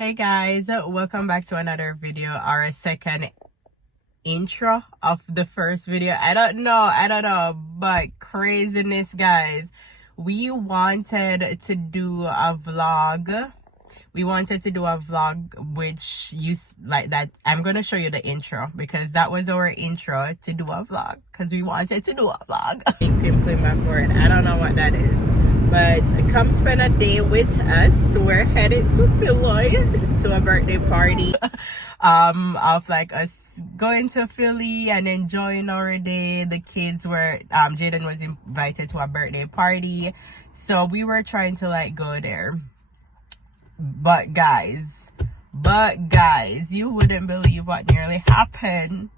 Hey guys, welcome back to another video, our second intro of the first video. I don't know, but craziness, guys. We wanted to do a vlog. Which you like that. I'm gonna show you the intro because that was our intro to do a vlog because we wanted to do a vlog. Big pimple in my forehead. I don't know what that is. But come spend a day with us. We're headed to Philly to a birthday party of like us going to Philly and enjoying our day. The kids were Jaden was invited to a birthday party, so we were trying to like go there. But guys, you wouldn't believe what nearly happened.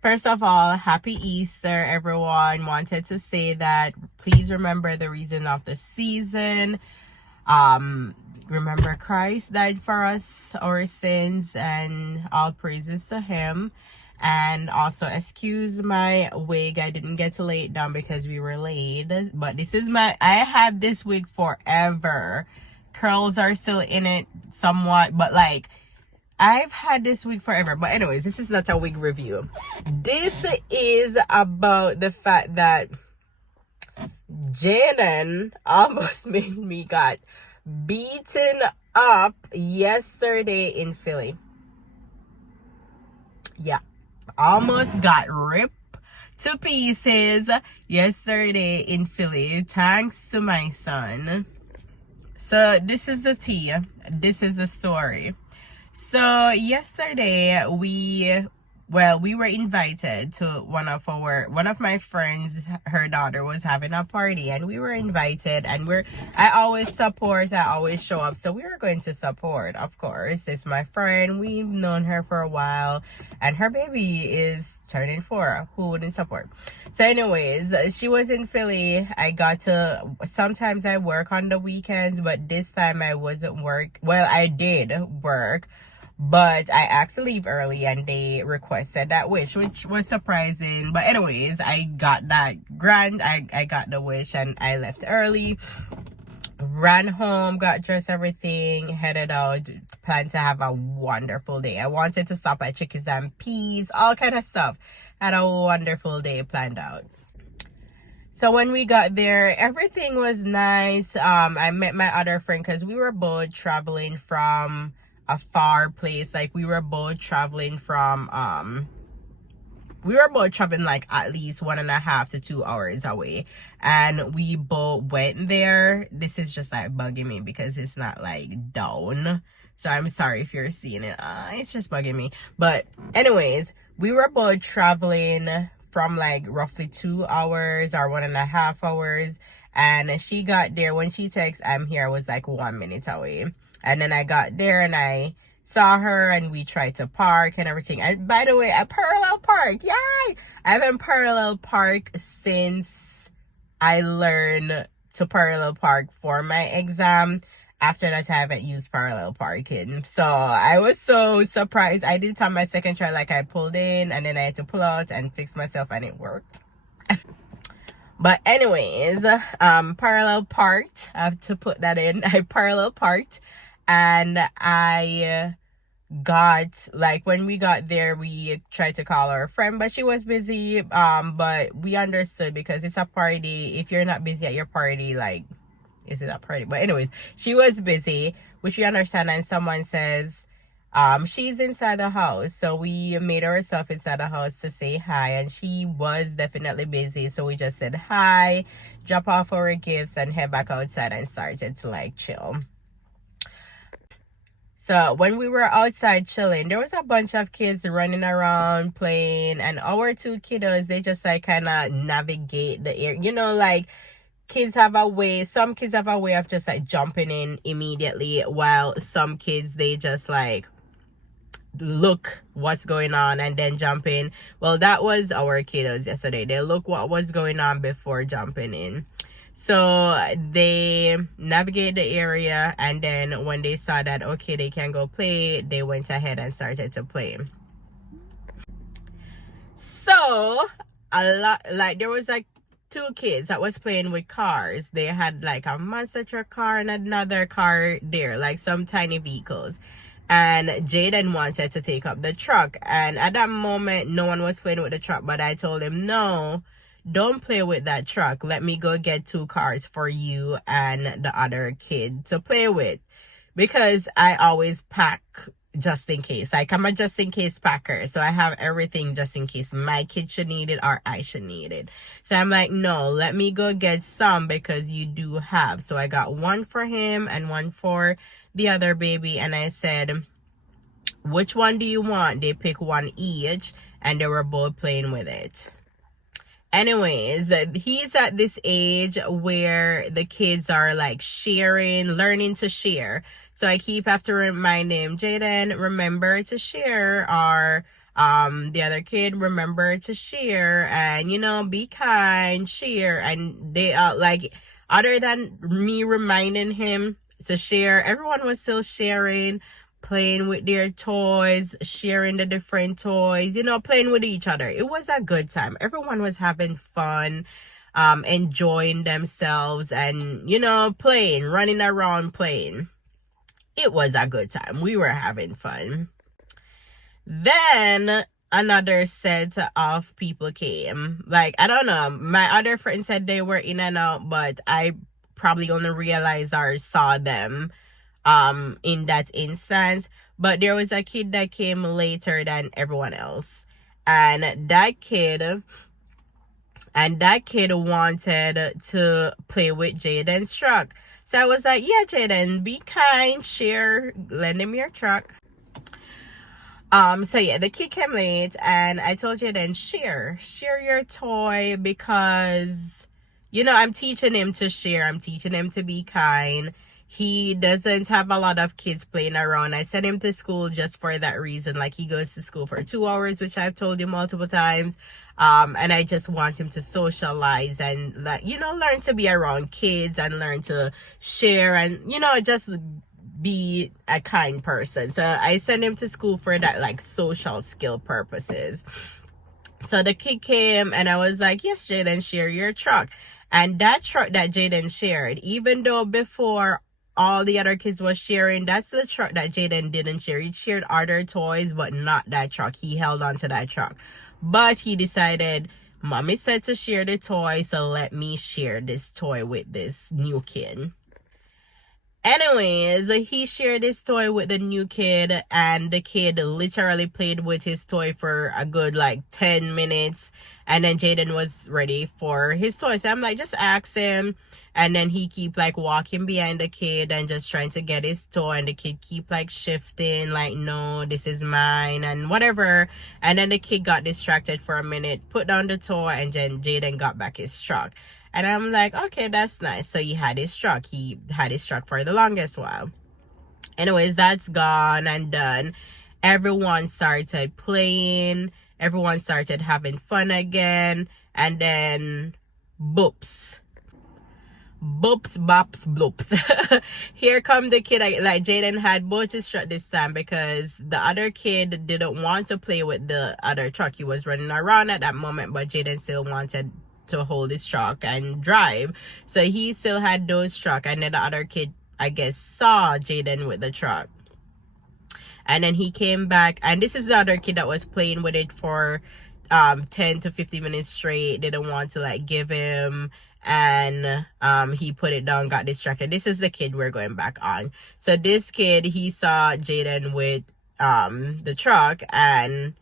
First of all, happy Easter, everyone. Wanted to say that please remember the reason of the season. Remember Christ died for us, our sins, and all praises to him. And also excuse my wig. I didn't get to lay it down because we were late. But this is I had this wig forever. Curls are still in it somewhat, but like I've had this wig forever. But anyways, this is not a wig review. This is about the fact that Jaden almost made me got beaten up yesterday in Philly. Yeah, almost got ripped to pieces yesterday in Philly thanks to my son. So this is the tea. This is the story. So yesterday we were invited to one of my friends. Her daughter was having a party and we were invited, and I always show up, so we were going to support. Of course, it's my friend, we've known her for a while, and her baby is turning 4. Who wouldn't support? So anyways, she was in Philly. Sometimes I work on the weekends, but this time I wasn't work. Well, I did work, but I asked to leave early and they requested that wish, which was surprising. But anyways, I got that grant. I got the wish and I left early, ran home, got dressed, everything, headed out, planned to have a wonderful day. I wanted to stop at Chickies and Peas, all kind of stuff. Had a wonderful day planned out. So when we got there, everything was nice. I met my other friend because we were both traveling from a far place. Like we were both traveling like at least 1.5 to 2 hours away, and we both went there. This is just like bugging me because it's not like down, so I'm sorry if you're seeing it. It's just bugging me. But anyways, we were both traveling from like roughly 2 hours or 1.5 hours, and she got there when she texted I'm here, I was like 1 minute away. And then I got there and I saw her and we tried to park and everything. And by the way, I parallel parked. Yay! I haven't parallel parked since I learned to parallel park for my exam. After that, I haven't used parallel parking. So I was so surprised. I did it on my second try. Like I pulled in and then I had to pull out and fix myself and it worked. But anyways, parallel parked. I have to put that in. I parallel parked. And I got, like, when we got there, we tried to call our friend, but she was busy. But we understood because it's a party. If you're not busy at your party, like, is it a party? But anyways, she was busy, which we understand. And someone says, she's inside the house. So we made ourselves inside the house to say hi. And she was definitely busy. So we just said hi, drop off our gifts, and head back outside and started to, like, chill. So when we were outside chilling, there was a bunch of kids running around playing, and our 2 kiddos, they just like kind of navigate the air. You know, like some kids have a way of just like jumping in immediately, while some kids, they just like look what's going on and then jump in. Well, that was our kiddos yesterday. They look what was going on before jumping in. So they navigate the area, and then when they saw that okay, they can go play, they went ahead and started to play. So a lot, like there was like two kids that was playing with cars. They had like a monster truck car and another car there, like some tiny vehicles. And Jaden wanted to take up the truck, and at that moment no one was playing with the truck, but I told him, no, don't play with that truck. Let me go get two cars for you and the other kid to play with, because I always pack just in case. Like, I'm a just in case packer, so I have everything just in case my kid should need it or I should need it. So I'm like, no, let me go get some, because you do have. So I got one for him and one for the other baby, and I said, which one do you want? They pick one each, and they were both playing with it. Anyways, he's at this age where the kids are like sharing, learning to share. So I keep have to remind him, Jaden, remember to share, or the other kid, remember to share, and you know, be kind, share. And they like, other than me reminding him to share, everyone was still sharing, playing with their toys, sharing the different toys, you know, playing with each other. It was a good time. Everyone was having fun, enjoying themselves, and you know, playing, running around playing. It was a good time. We were having fun. Then another set of people came. Like, I don't know, my other friends said they were in and out, but I probably only realized or saw them in that instance. But there was a kid that came later than everyone else, and that kid wanted to play with Jaden's truck. So I was like, yeah, Jaden, be kind, share, lend him your truck. So yeah, the kid came late, and I told Jaden, share your toy, because you know, I'm teaching him to share, I'm teaching him to be kind. He doesn't have a lot of kids playing around. I sent him to school just for that reason. Like, he goes to school for 2 hours, which I've told you multiple times. And I just want him to socialize and, like, you know, learn to be around kids and learn to share and, you know, just be a kind person. So I sent him to school for that, like, social skill purposes. So the kid came, and I was like, yes, Jaden, share your truck. And that truck that Jaden shared, even though before all the other kids was sharing, that's the truck that Jaden didn't share. He shared other toys, but not that truck. He held on to that truck. But he decided, mommy said to share the toy, so let me share this toy with this new kid. Anyways, he shared his toy with the new kid, and the kid literally played with his toy for a good like 10 minutes, and then Jaden was ready for his toy. So I'm like, just ask him. And then he keep like walking behind the kid and just trying to get his toy, and the kid keep like shifting, like, no, this is mine and whatever. And then the kid got distracted for a minute, put down the toy, and then Jaden got back his truck. And I'm like, okay, that's nice. So he had his truck. He had his truck for the longest while. Anyways, that's gone and done. Everyone started playing. Everyone started having fun again. And then, boops. Boops, bops, bloops. Here come the kid. Like, Jaden had both his truck this time, because the other kid didn't want to play with the other truck. He was running around at that moment, but Jaden still wanted to hold his truck and drive. So he still had those truck, and then the other kid, I guess, saw Jaden with the truck. And then he came back, and this is the other kid that was playing with it for 10 to 15 minutes straight. Didn't want to like give him, and he put it down, got distracted. This is the kid we're going back on. So this kid, he saw Jaden with the truck, and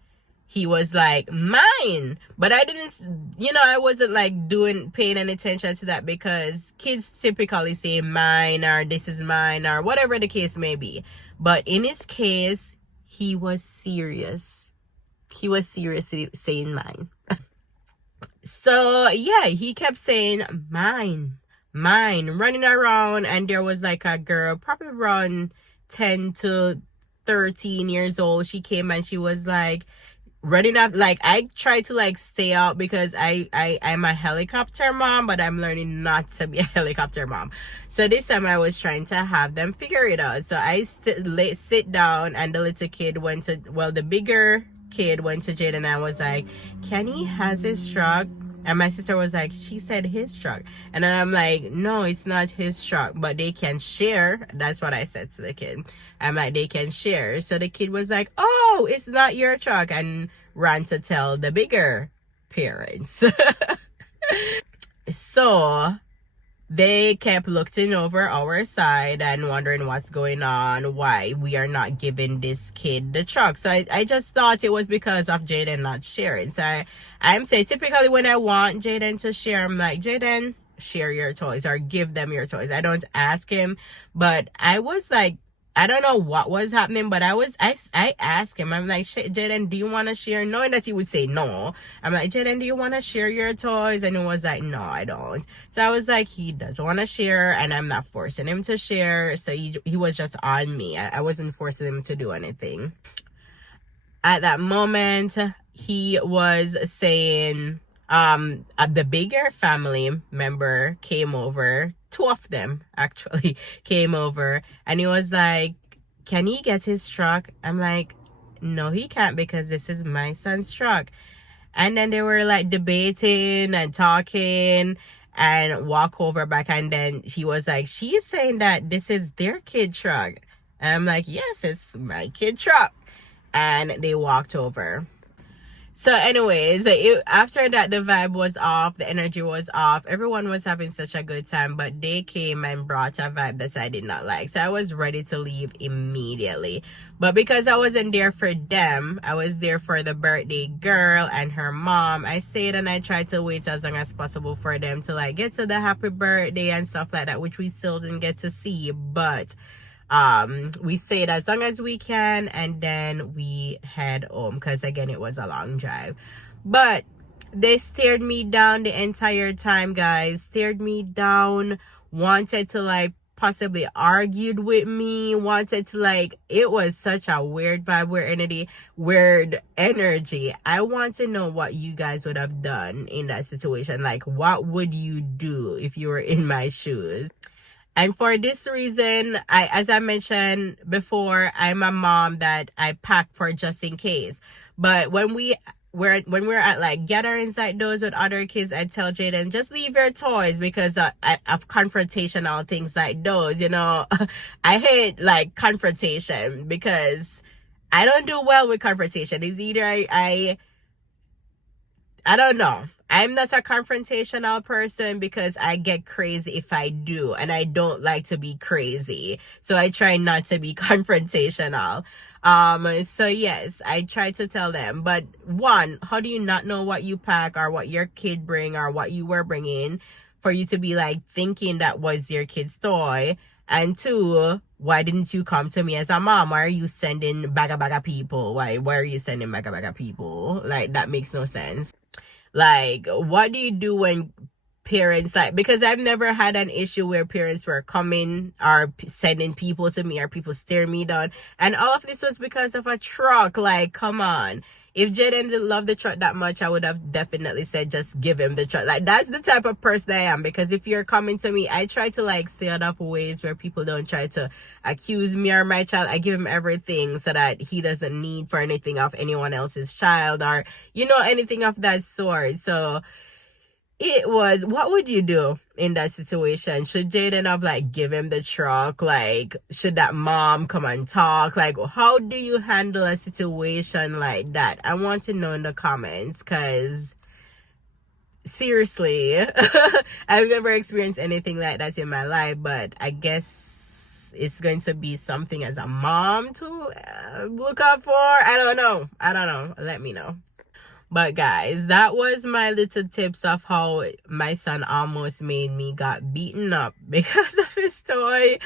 he was like, mine. But I didn't, you know, I wasn't like paying any attention to that, because kids typically say mine, or this is mine, or whatever the case may be. But in his case, he was serious. He was seriously saying mine. So yeah, he kept saying mine, running around. And there was like a girl, probably around 10 to 13 years old. She came and she was like, running up, like I try to like stay out because I'm a helicopter mom, but I'm learning not to be a helicopter mom. So this time I was trying to have them figure it out. So I sit down, and the little kid went to, well, the bigger kid went to Jaden and was like, Kenny has his truck. And my sister was like, she said his truck. And then I'm like, no, it's not his truck, but they can share. That's what I said to the kid. I'm like, they can share. So the kid was like, oh, it's not your truck, and ran to tell the bigger parents. So they kept looking over our side and wondering what's going on, why we are not giving this kid the truck. So I just thought it was because of Jaden not sharing. So I'm saying, typically when I want Jaden to share, I'm like, Jaden, share your toys or give them your toys. I don't ask him, but I was like, I don't know what was happening, but I asked him, I'm like, Jaden, do you want to share? Knowing that he would say no. I'm like, Jaden, do you want to share your toys? And he was like, no, I don't. So I was like, he doesn't want to share, and I'm not forcing him to share. So he was just on me. I wasn't forcing him to do anything. At that moment, he was saying, the bigger family member came over. Two of them actually came over, and he was like, can he get his truck? I'm like, no, he can't, because this is my son's truck. And then they were like debating and talking and walk over back, and then he was like, she's saying that this is their kid truck. And I'm like, yes, it's my kid truck. And they walked over. So anyways, after that, the vibe was off, the energy was off, everyone was having such a good time, but they came and brought a vibe that I did not like. So I was ready to leave immediately. But because I wasn't there for them, I was there for the birthday girl and her mom. I stayed and I tried to wait as long as possible for them to like get to the happy birthday and stuff like that, which we still didn't get to see. But we stayed as long as we can, and then we head home, because again, it was a long drive. But they stared me down the entire time, guys. Stared me down, wanted to like possibly argued with me, wanted to like, it was such a weird vibe, weird energy. I want to know what you guys would have done in that situation. Like, what would you do if you were in my shoes? And for this reason, as I mentioned before, I'm a mom that I pack for just in case. But when we're at like gatherings like those with other kids, I tell Jaden, just leave your toys, because of confrontational things like those, you know. I hate like confrontation, because I don't do well with confrontation. It's either I don't know. I'm not a confrontational person, because I get crazy if I do, and I don't like to be crazy. So I try not to be confrontational. So yes, I try to tell them. But one, how do you not know what you pack or what your kid bring or what you were bringing for you to be like thinking that was your kid's toy? And two, why didn't you come to me as a mom? Why are you sending baga people? Why are you sending baga people? Like, that makes no sense. Like, what do you do when parents, like, because I've never had an issue where parents were coming or sending people to me or people staring me down, and all of this was because of a truck. Like, come on. If Jaden didn't love the truck that much, I would have definitely said just give him the truck. Like, that's the type of person I am, because if you're coming to me, I try to like stay out of ways where people don't try to accuse me or my child. I give him everything so that he doesn't need for anything of anyone else's child, or, you know, anything of that sort. So it was, what would you do in that situation? Should Jaden have like give him the truck? Like, should that mom come and talk? Like, how do you handle a situation like that? I want to know in the comments, because seriously, I've never experienced anything like that in my life, but I guess it's going to be something as a mom to look out for. I don't know. Let me know. But guys, that was my little tips of how my son almost made me got beaten up because of his toy.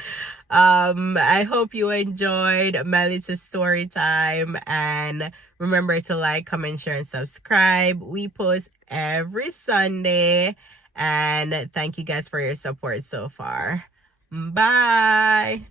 I hope you enjoyed my little story time, and remember to like, comment, share, and subscribe. We post every Sunday, and thank you guys for your support so far. Bye.